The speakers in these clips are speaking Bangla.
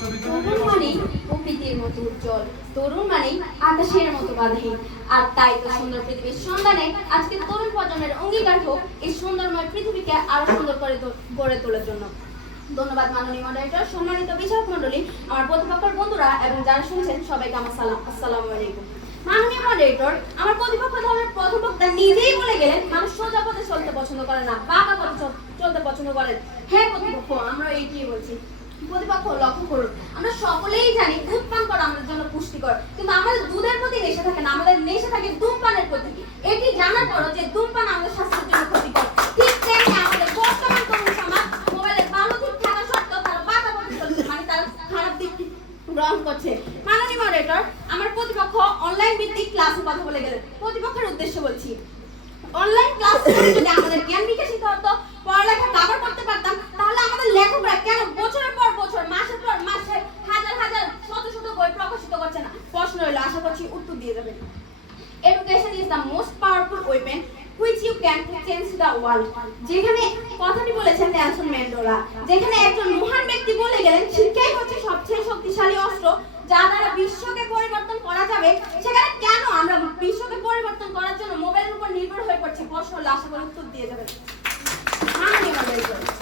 তরুণ মানেই প্রকৃতির মতো উজ্জ্বল, তরুণ মানেই আকাশের মতো বাধাহীন। আর তাই তো সুন্দর পৃথিবীর সন্ধানে আজকে তরুণ প্রজন্মের অঙ্গীকার হোক এই সুন্দরময় পৃথিবীকে আরো সুন্দর করে গড়ে তোলার জন্য। ধন্যবাদ মাননীয় মডারেটর, সম্মানিত বিচারক মণ্ডলী, আমার প্রতিপক্ষের বন্ধুরা এবং যারা শুনছেন সবাইকে আমার সালাম, আসসালামু আলাইকুম। মাননীয় মডারেটর, আমার প্রতিপক্ষ ধর্মের প্রথম বক্তা নিজেই বলে গেলেন মানুষ সোজা পথে চলতে পছন্দ করে না, বাঁকা পথে চলতে পছন্দ করেন। হ্যাঁ প্রতিপক্ষ, আমরা এইটাই বলছি। প্রতিপক্ষ লক্ষ্য করুন, আমরা সকলেই জানি দুধ পান করা আমাদের জন্য পুষ্টিকর, কিন্তু আমাদের দুধের প্রতি নেশা থাকে না, আমাদের নেশা থাকে ধূমপানের প্রতি। এটি জানার পরও যে ধূমপান আমাদের স্বাস্থ্যের জন্য ক্ষতিকর, ঠিক তেমনি আমাদের বর্তমান তরুণ সমাজ মোবাইলের ভালো দিক থাকা সত্ত্বেও তারা বাঁকা পথে চলছে, মানে তারা খারাপ দিক গ্রহণ করছে। মাননীয় মডারেটর, আমার প্রতিপক্ষ অনলাইন ভিত্তিক ক্লাসের কথা বলে গেলেন। প্রতিপক্ষের উদ্দেশ্যে বলছি, অনলাইন ক্লাস যদি আমাদের জ্ঞান বিকশিত হতো, পড়ালেখা কভার করতে পারতাম, তাহলে আমাদের লেখকরা কেন বছরের পর বছর, মাসের পর মাসে হাজার হাজার শত শত বই প্রকাশিত করছে না? প্রশ্ন রইল, আশা করছি উত্তর দিয়ে যাবেন। Education is the most powerful weapon which you can change the world। যেখানে কথাটি বলেছেন নেলসন ম্যান্ডেলা, যেখানে একজন মহান ব্যক্তি বলে গেলেন শিক্ষাই হচ্ছে সবচেয়ে শক্তিশালী অস্ত্র যা দ্বারা বিশ্বকে পরিবর্তন করা যাবে, সেখানে কেন আমরা বিশ্বকে পরিবর্তন করার জন্য মোবাইলের উপর নির্ভর হয়ে পড়ছি? প্রশ্ন হলো, আশা করি উত্তর দিয়ে যাবেন।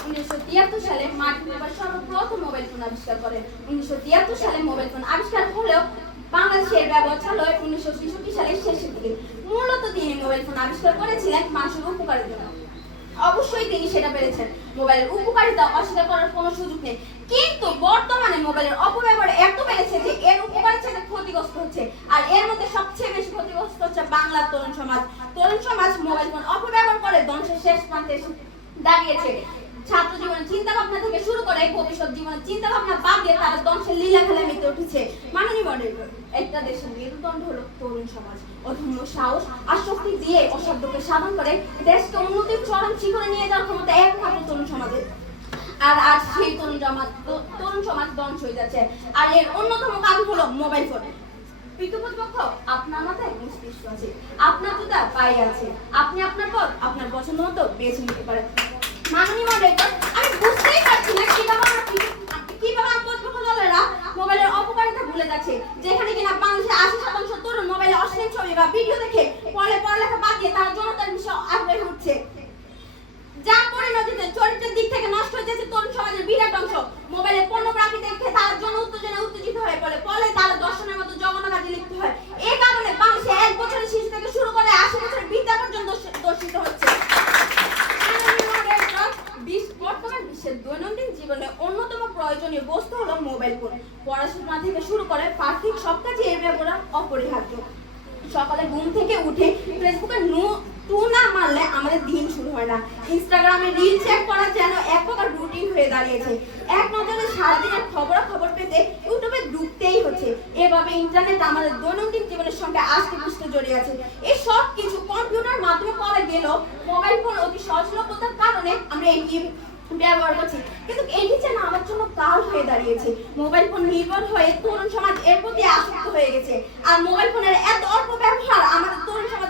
1973 সালে মার্টিন ওয়েবার সর্বপ্রথম মোবাইল ফোন আবিষ্কার করেন। 1973 সালে মোবাইল ফোন আবিষ্কার হলেও বাংলাদেশের ব্যবহার চালু হয় 1966 সালের শেষের দিকে। মূলত তিনি মোবাইল ফোন আবিষ্কার করেছিলেন মানুষের উপকারের জন্য। অবশ্যই তিনি সেটা পেরেছেন, মোবাইলের উপকারিতা অস্বীকার করার কোনো সুযোগ নেই। কিন্তু বর্তমানে মোবাইলের অপব্যবহার এত বেড়েছে যে এর উপকারের চেয়ে ক্ষতিগ্রস্ত হচ্ছে, আর এর মধ্যে সবচেয়ে বেশি ক্ষতিগ্রস্ত হচ্ছে বাংলার তরুণ সমাজ। তরুণ সমাজ মোবাইল ফোন অপব্যবহার করে ধ্বংসের শেষ প্রান্তে দাঁড়িয়েছে। ছাত্র জীবনের চিন্তা ভাবনা থেকে শুরু করে ভবিষ্যৎ জীবনের চিন্তা ভাবনা বাদ দিয়ে তারা ধ্বংসের লীলা খেলা মেতে উঠেছে। মাননীয় মডারেটর, একটা দেশের মেরুদণ্ড হলো তরুণ সমাজ। অদম্য সাহস আর শক্তি দিয়ে অসাধ্যকে সাধন করে দেশকে উন্নতির চরম শিখরে নিয়ে যাওয়ার ক্ষমতা একমাত্র তরুণ সমাজের। আর সেই তরুণ সমাজ ধ্বংস হয়ে যাচ্ছে, আর এর অন্যতম কারণ হলো মোবাইল ফোন। প্রতিপক্ষ, আপনার মাথায় মস্তিষ্ক আছে, আপনার জুতা পায়ে আছে, আপনি আপনার পথ আপনার পছন্দ মতো বেছে নিতে পারেন। মাননীয় মডারেটর, আমি বুঝতেই পারছি না কিভাবে আমার প্রতিপক্ষ দলেরা মোবাইলের অপকারিতা ভুলে যাচ্ছে, যেখানে কিনা বাংলাদেশের 80% তরুণ মোবাইলে অশ্লীল ছবি বা ভিডিও দেখে পড়ালেখা বাদ দিয়ে তারা জনতার বিষয়ে আগ্রহী হচ্ছে, যার পরিণতিতে চরিত্রের দিক থেকে নষ্ট হয়ে যাচ্ছে তরুণ সমাজের বিরাট অংশ। মোবাইলে পর্নোগ্রাফি দেখে তারা উত্তেজিত হয়ে পড়ে তারা দর্শনের মতো জঘন্য কাজে লিপ্ত হয়। এই কারণে বাংলাদেশে 1 বছরের শিশু থেকে শুরু করে 80 বছরের বৃদ্ধা পর্যন্ত দর্শিত হচ্ছে। বর্তমান বিশ্বের দৈনন্দিন জীবনে অন্যতম প্রয়োজনীয় বস্তু হলো মোবাইল ফোন। পড়াশোনা থেকে শুরু করে পার্থিক সব কাজে এর ব্যবহার অপরিহার্য। সকালে ঘুম থেকে উঠে ফেসবুকে টু না মারলে আমাদের দিন শুরু হয় না। ইনস্টাগ্রামে রিল চেক করা যেন এক প্রকার রুটিন হয়ে দাঁড়িয়েছে। এক নজরে সারাদিনের খবর পেতে ইউটিউবে ঢুকতেই হচ্ছে। এভাবে ইন্টারনেট আমাদের দৈনন্দিন জীবনের সঙ্গে আস্তে পুস্তে জড়িয়ে আছে। এই সব কিছু কম্পিউটার মাধ্যমে করা গেলেও মোবাইল ফোন অতি সহজলভ্যতার কারণে আমরা এটি ব্যবহার করছি, কিন্তু এটি যেন আমার জন্য কাল হয়ে দাঁড়িয়েছে। মোবাইল ফোন নির্ভর হয়ে তরুণ সমাজ এর প্রতি আসক্ত হয়ে গেছে, আর মোবাইল ফোনের এত অল্প ব্যবহার আমাদের তরুণ সমাজ